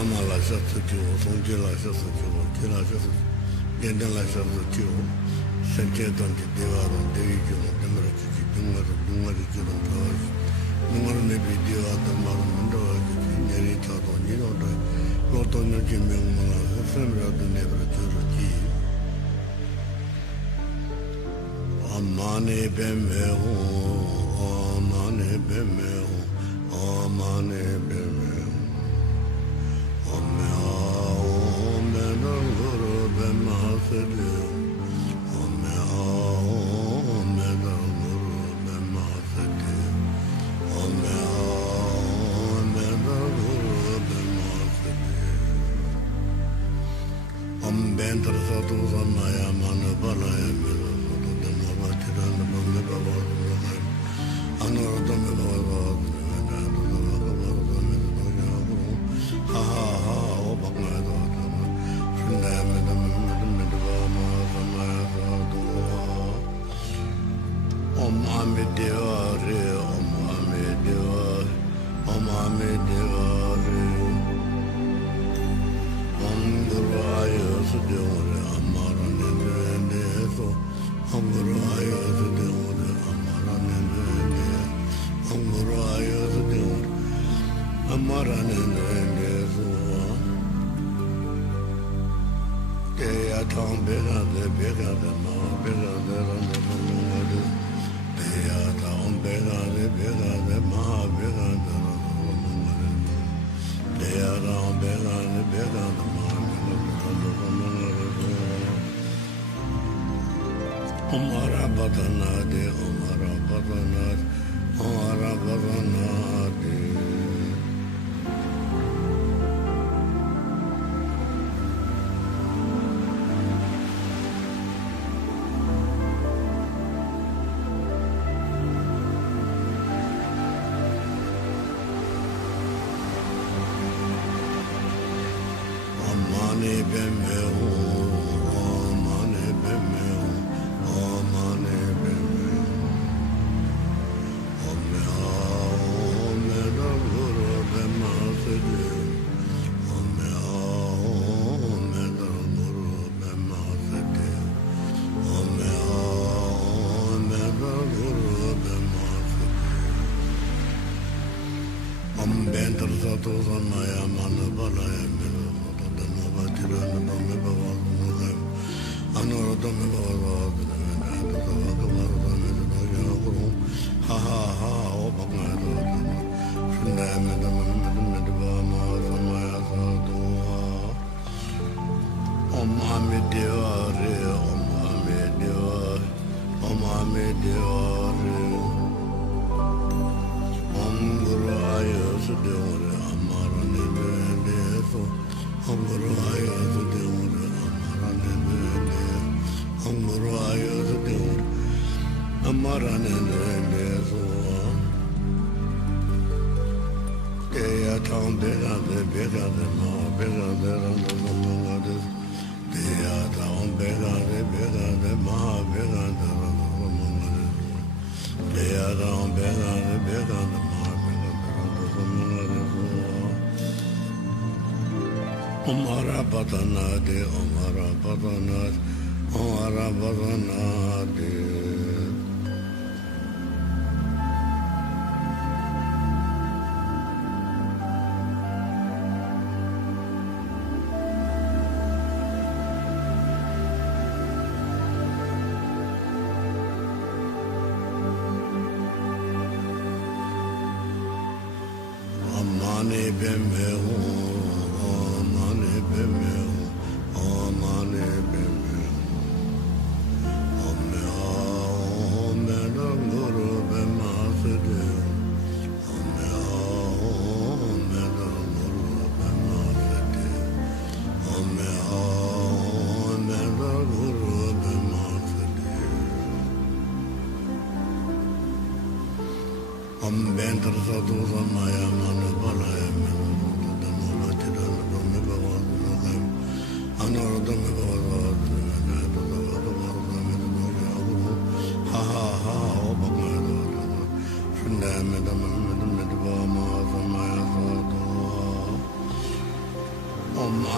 Lama la shasa kyo, Songje la shasa kyo, Kila shasa, Yenden la shasa kyo, Senche tanti dewa ron, Devi kyo, Demara kiki, Dungari kyo, Nungara nebi dewa damara, Mandawa kiki, Nyeri tato, Nino da, Loto nyaki mengmala, Semra du nebra churu ki. Amane beme ho, Amane beme ho, Amane beme ho.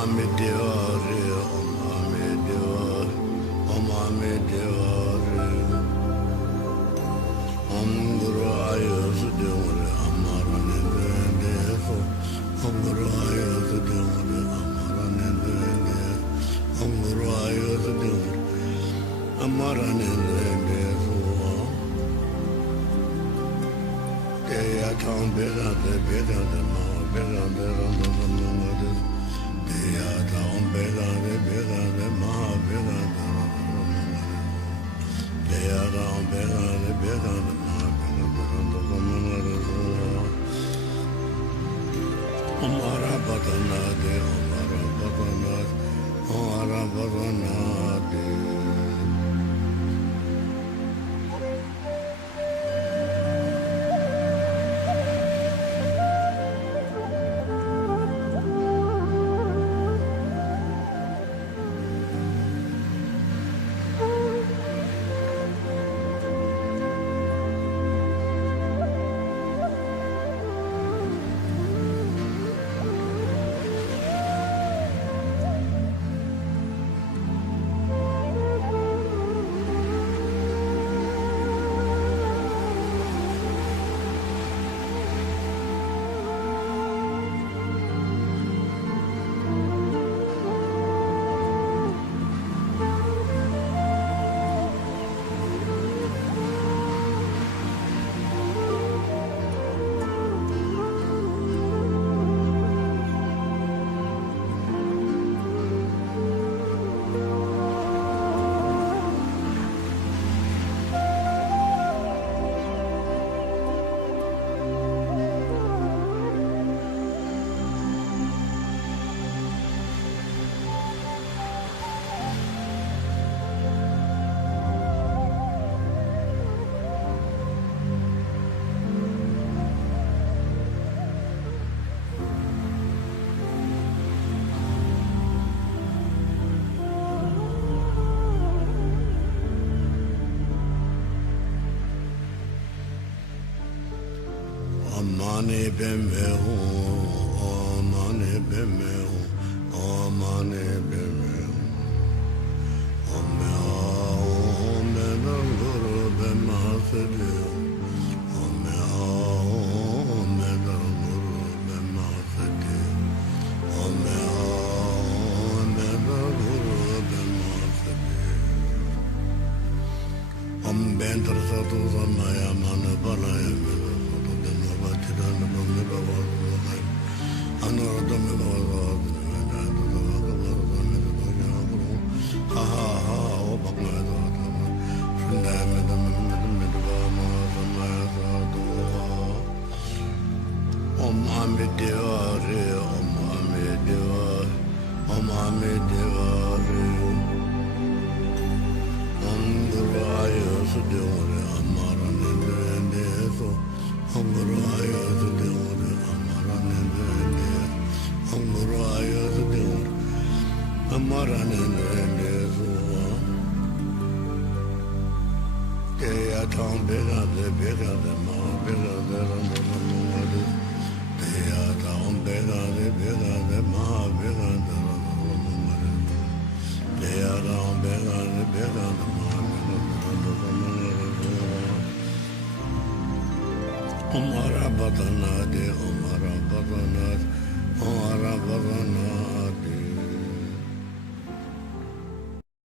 Amidevare, Amidevare, Amidevare, Guru Ayasudevare, Amaranendevare, Guru Ayasudevare, Amaranendevare, Guru Ayasudevare, Amaranendevare. Deya tam bega de ma bega de randa randa. Deya tam bega de ma bega de randa. Deya tam bega de ma bega de randa. Amara batana de, Amara batana, Amara batana de. Amane beme ho, amane beme ho, amane beme ho. Ame ame danguru bema sede. Ame ame danguru bema sede. Ame ame danguru bema sede. Bentar satu samaya mana balaya mela. Omara badana de, Omara badana, Omara badana.